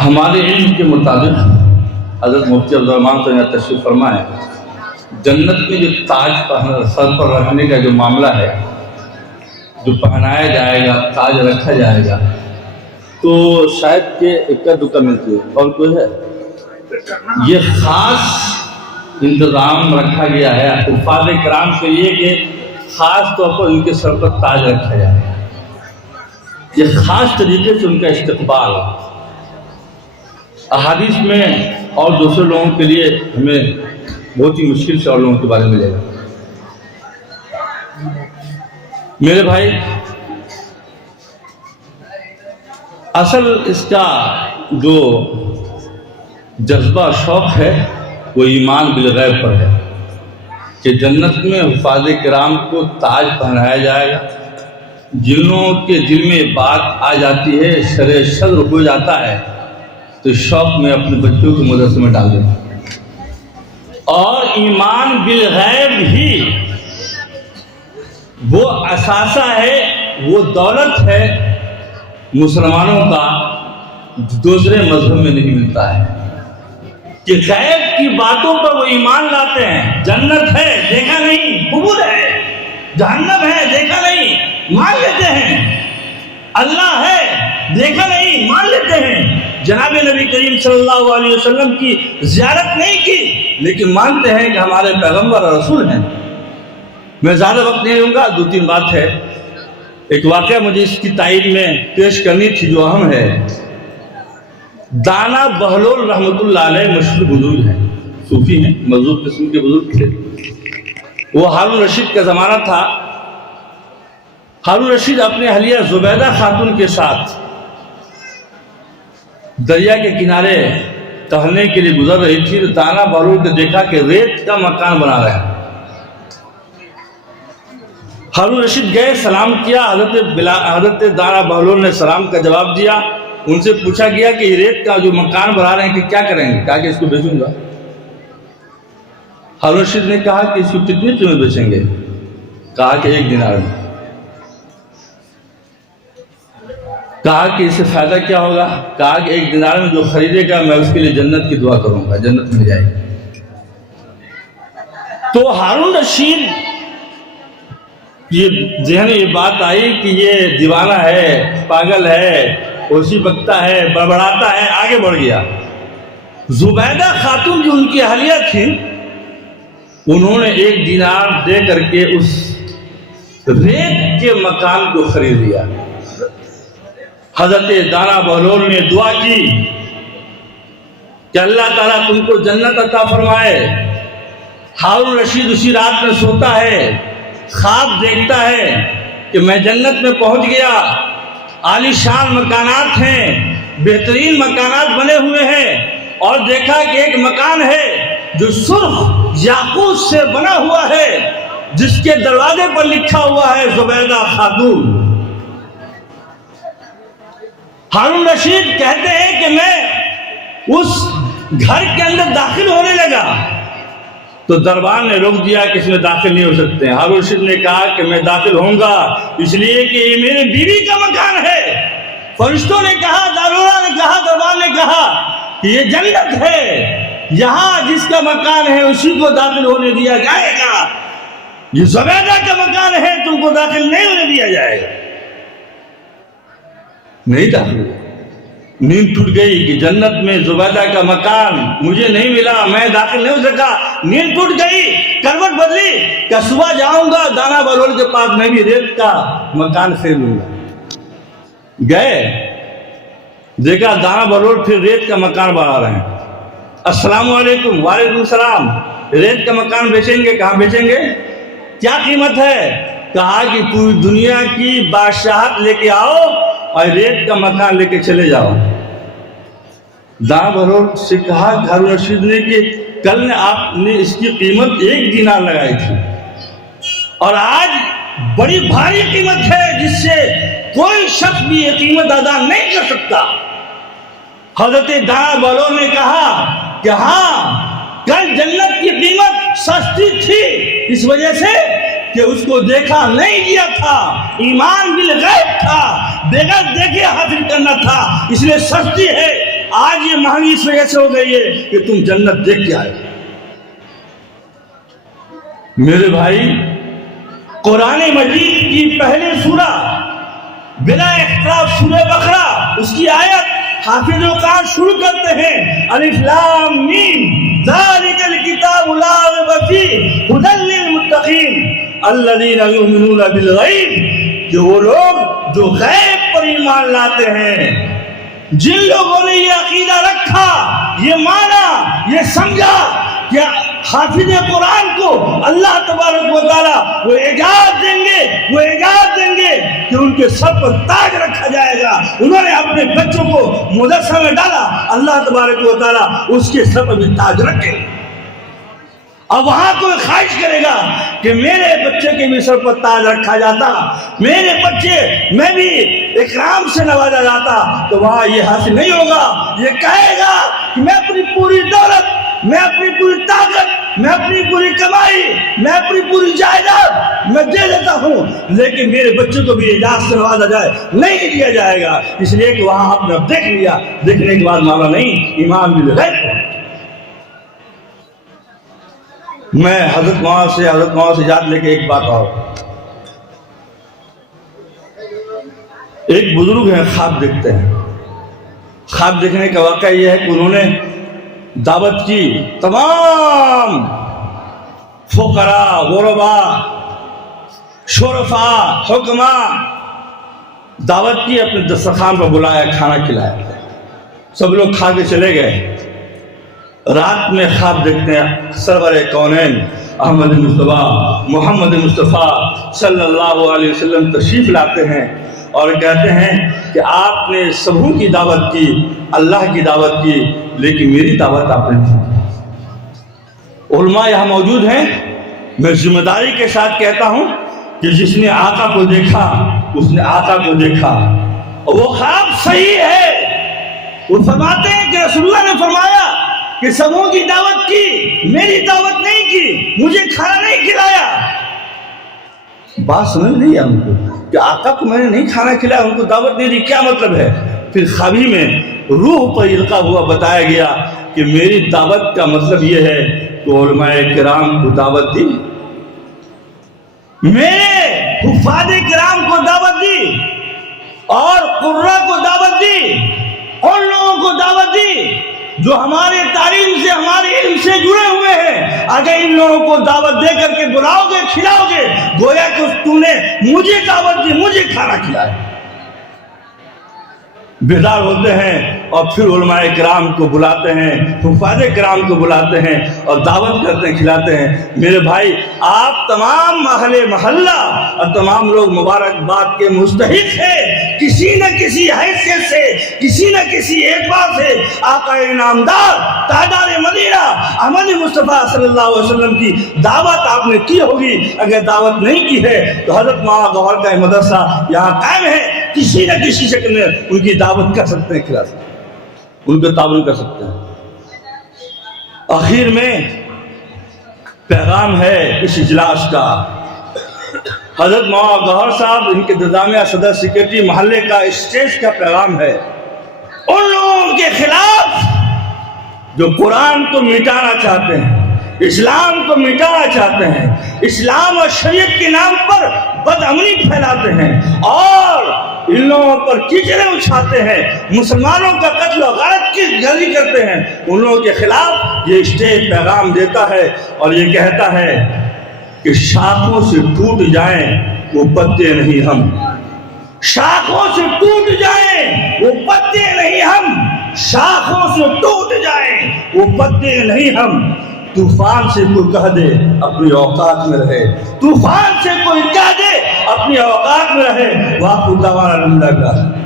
ہمارے علم کے مطابق حضرت مفتی عبدالرحمٰن صاحب تشریف فرما ہے، جنت میں جو تاج سر پر رکھنے کا جو معاملہ ہے، جو پہنایا جائے گا، تاج رکھا جائے گا، تو شاید کہ اکا دکا ملتی ہے اور کوئی ہے، یہ خاص انتظام رکھا گیا ہے حفاظ کرام کے لیے کہ خاص طور پر ان کے سر پر تاج رکھا جائے، یہ خاص طریقے سے ان کا استقبال احادیث میں اور دوسرے لوگوں کے لیے ہمیں بہت ہی مشکل سے اور لوگوں کے بارے میں ملے گا۔ میرے بھائی، اصل اس کا جو جذبہ شوق ہے وہ ایمان بالغیب پر ہے کہ جنت میں حفاظ کرام کو تاج پہنایا جائے گا۔ جن لوگوں کے دل میں بات آ جاتی ہے، شرع صدر ہو جاتا ہے، تو شوق میں اپنے بچوں کو مدرسے میں ڈال دیتا اور ایمان بالغیب ہی وہ اثاثہ ہے، وہ دولت ہے مسلمانوں کا، دوسرے مذہب میں نہیں ملتا ہے کہ غیب کی باتوں پر وہ ایمان لاتے ہیں۔ جنت ہے دیکھا نہیں، قبول ہے، جہنم ہے دیکھا نہیں، مان لیتے ہیں، اللہ ہے دیکھا نہیں، مان لیتے ہیں، جناب نبی کریم صلی اللہ علیہ وسلم کی زیارت نہیں کی لیکن مانتے ہیں کہ ہمارے پیغمبر اور رسول ہیں۔ میں زیادہ وقت نہیں لوں گا، دو تین بات ہے، ایک واقعہ مجھے اس کی تائید میں پیش کرنی تھی جو اہم ہے۔ دانا بہلول رحمۃ اللہ علیہ مشہور بزرگ ہیں، صوفی ہیں، مذہب قسم کے بزرگ تھے۔ وہ ہارون رشید کا زمانہ تھا۔ ہارون رشید اپنے اہلیہ زبیدہ خاتون کے ساتھ دریا کے کنارے ٹہلنے کے لیے گزر رہی تھی، تو دانا بہلول کو دیکھا کہ ریت کا مکان بنا رہے ہیں۔ ہارون رشید گئے، سلام کیا، حضرت دانا بہلول نے سلام کا جواب دیا۔ ان سے پوچھا گیا کہ یہ ریت کا جو مکان بنا رہے ہیں کہ کیا کریں گے؟ کہا کہ اس کو بیچوں گا۔ ہارون رشید نے کہا کہ اس کو کتنی قیمت بیچیں گے؟ کہا کہ 1 دینار میں۔ کہا کہ اس سے فائدہ کیا ہوگا؟ کہا کہ 1 دینار میں جو خریدے گا میں اس کے لیے جنت کی دعا کروں گا، جنت مل جائے گی۔ تو ہارون رشید یہ ذہن میں یہ بات آئی کہ یہ دیوانہ ہے، پاگل ہے، اوشی بکتا ہے، بڑبڑاتا ہے، آگے بڑھ گیا۔ زبیدہ خاتون جو ان کی اہلیہ تھی، انہوں نے 1 دینار دے کر کے اس ریت کے مکان کو خرید لیا۔ حضرت دانا بہلول نے دعا کی کہ اللہ تعالیٰ تم کو جنت عطا فرمائے۔ ہارون رشید اسی رات میں سوتا ہے، خواب دیکھتا ہے کہ میں جنت میں پہنچ گیا، عالی شان مکانات ہیں، بہترین مکانات بنے ہوئے ہیں، اور دیکھا کہ ایک مکان ہے جو سرخ یاقوت سے بنا ہوا ہے، جس کے دروازے پر لکھا ہوا ہے زبیدہ خاتون۔ ہارون رشید کہتے ہیں کہ میں اس گھر کے اندر داخل ہونے لگا تو دربار نے روک دیا کہ اس میں داخل نہیں ہو سکتے ہیں۔ ہارون رشید نے کہا کہ میں داخل ہوں گا، اس لیے کہ یہ میرے بیوی کا مکان ہے۔ فرشتوں نے کہا، داروغہ نے کہا، دربار نے کہا کہ یہ جنت ہے، یہاں جس کا مکان ہے اسی کو داخل ہونے دیا جائے گا، یہ زبیدہ کا مکان ہے، تم کو داخل نہیں ہونے دیا جائے گا۔ نہیں داخل ہوا، نیند ٹوٹ گئی کہ جنت میں زبیدہ کا مکان مجھے نہیں ملا، میں داخل نہیں ہو سکا، نیند ٹوٹ گئی، کروٹ بدلی کہ صبح جاؤں گا دانا بہلول کے پاس، میں بھی ریت کا مکان خرید لوں گا۔ گئے، دیکھا دانا بہلول پھر ریت کا مکان بنا رہے ہیں۔ السلام علیکم، وعلیکم السلام، ریت کا مکان بیچیں گے؟ کہاں بیچیں گے؟ کیا قیمت ہے؟ کہا کہ پوری دنیا کی بادشاہت لے کے آؤ اور ریت کا مکان لے کے چلے جاؤ۔ دانا بہلول سے کہا ہارون رشید نے کہ کل نے آپ نے اس کی قیمت 1 دینار لگائی تھی اور آج بڑی بھاری قیمت ہے جس سے کوئی شخص بھی یہ قیمت ادا نہیں کر سکتا۔ حضرت دانا بہلول نے کہا کہ ہاں، کل جنت کی قیمت سستی تھی اس وجہ سے کہ اس کو دیکھا نہیں گیا تھا، ایمان بالغیب تھا، بغیر دیکھے حاصل کرنا تھا، اس لیے سستی ہے۔ آج یہ مہنگی اس وجہ سے ہو گئی ہے کہ تم جنت دیکھ کے آئے۔ میرے بھائی، قرآن مجید کی پہلی سورہ بلا اختلاف سورہ بقرہ، اس کی آیت حافظ وقار شروع کرتے ہیں الف لام میم ذالک الکتاب لا ریب فیہ ھدی للمتقین الذین یؤمنون بالغیب، کہ وہ لوگ جو غیب پر ایمان لاتے ہیں، جن لوگوں نے یہ عقیدہ رکھا، یہ مانا، یہ سمجھا کہ حافظ قرآن کو اللہ تبارک و تعالیٰ وہ اعزاز دیں گے کہ ان کے سر پر تاج رکھا جائے گا۔ انہوں نے اپنے بچوں کو مدرسہ میں ڈالا، اللہ تبارک و تعالیٰ اس کے سر پر بھی تاج رکھے۔ اب وہاں کوئی خواہش کرے گا کہ میرے بچے کے بھی سر پر تاج رکھا جاتا، میرے بچے میں بھی اکرام سے نوازا جاتا، تو وہاں یہ حاصل نہیں ہوگا۔ یہ کہے گا کہ میں اپنی پوری دولت، میں اپنی پوری طاقت، میں اپنی پوری کمائی، میں اپنی پوری جائیداد میں دے دیتا ہوں، لیکن میرے بچوں کو بھی اعزاز سے نوازا جائے نہیں دیا جائے گا، اس لیے کہ وہاں آپ نے دیکھ لیا، دیکھنے کے بعد مانا نہیں، ایمان بالغیب۔ میں حضرت مولانا سے یاد لے کے ایک بات اور، ایک بزرگ ہیں خواب دیکھتے ہیں، خواب دیکھنے کا واقعہ یہ ہے کہ انہوں نے دعوت کی، تمام فقراء، غرباء، شرفاء، حکماء، دعوت کی، اپنے دسترخوان پر بلایا، کھانا کھلایا، سب لوگ کھا کے چلے گئے۔ رات میں خواب دیکھتے ہیں سرور کونین احمد مصطفیٰ محمد مصطفیٰ صلی اللہ علیہ وسلم تشریف لاتے ہیں اور کہتے ہیں کہ آپ نے سبوں کی دعوت کی، اللہ کی دعوت کی، لیکن میری دعوت آپ نے نہیں کی۔ علماء یہاں موجود ہیں، میں ذمہ داری کے ساتھ کہتا ہوں کہ جس نے آقا کو دیکھا اس نے آقا کو دیکھا، اور وہ خواب صحیح ہے۔ وہ فرماتے ہیں کہ رسول اللہ نے فرمایا کہ سبوں کی دعوت کی، میری دعوت نہیں کی، مجھے کھانا نہیں کھلایا۔ بات سمجھ نہیں ہے ان کو کہ آقا کو میں نے نہیں کھانا کھلایا، ان کو دعوت نہیں دی، کیا مطلب ہے؟ پھر خوابی میں روح پر القا ہوا بتایا گیا کہ میری دعوت کا مطلب یہ ہے کہ علماء کرام کو دعوت دی، میرے حفاظ کرام کو دعوت دی، اور قرہ کو دعوت دی، ان لوگوں کو دعوت دی جو ہمارے تعلیم سے، ہمارے علم سے جڑے ہوئے ہیں۔ اگر ان لوگوں کو دعوت دے کر کے بلاؤ گے، کھلاؤ گے، گویا کہ تم نے مجھے دعوت دی، مجھے کھانا کھلایا۔ بیدار ہوتے ہیں اور پھر علماء کرام کو بلاتے ہیں، حفاظ کرام کو بلاتے ہیں اور دعوت کرتے ہیں، کھلاتے ہیں۔ میرے بھائی، آپ تمام اہل محلہ اور تمام لوگ مبارکباد کے مستحق ہیں، کسی نہ کسی حیثیت سے، کسی نہ کسی اعتبار سے۔ آقا انعامدار تاجدار مدینہ احمد مصطفیٰ صلی اللہ علیہ وسلم کی دعوت آپ نے کی ہوگی، اگر دعوت نہیں کی ہے تو حضرت مولانا گوہر کا مدرسہ یہاں قائم ہے، کسی نہ کسی شکل میں ان کی دعوت کر سکتے ہیں، کھلا سکتے ہیں، ان کو تعاون کر سکتے ہیں۔ آخر میں پیغام ہے اس اجلاس کا، حضرت مولانا گوہر صاحب، ان کے انتظامیہ صدر سیکرٹری محلے کا اسٹیج کا پیغام ہے ان لوگوں کے خلاف جو قرآن کو مٹانا چاہتے ہیں، اسلام کو مٹانا چاہتے ہیں، اسلام اور شریعت کے نام پر بدامنی پھیلاتے ہیں اور ان لوگوں پر کیچڑیں اچھاتے ہیں، مسلمانوں کا قتل و غارت کی گرزی کرتے ہیں، ان لوگوں کے خلاف یہ اسٹیج پیغام دیتا ہے اور یہ کہتا ہے کہ شاخوں سے ٹوٹ جائیں وہ پتے نہیں ہم، شاخوں سے ٹوٹ جائیں وہ پتے نہیں ہم، شاخوں سے ٹوٹ جائیں وہ پتے نہیں ہم۔ طوفان سے کوئی کہہ دے اپنی اوقات میں رہے، طوفان سے کوئی کہہ دے اپنی اوقات میں رہے، واقع دعوانا الحمدللہ۔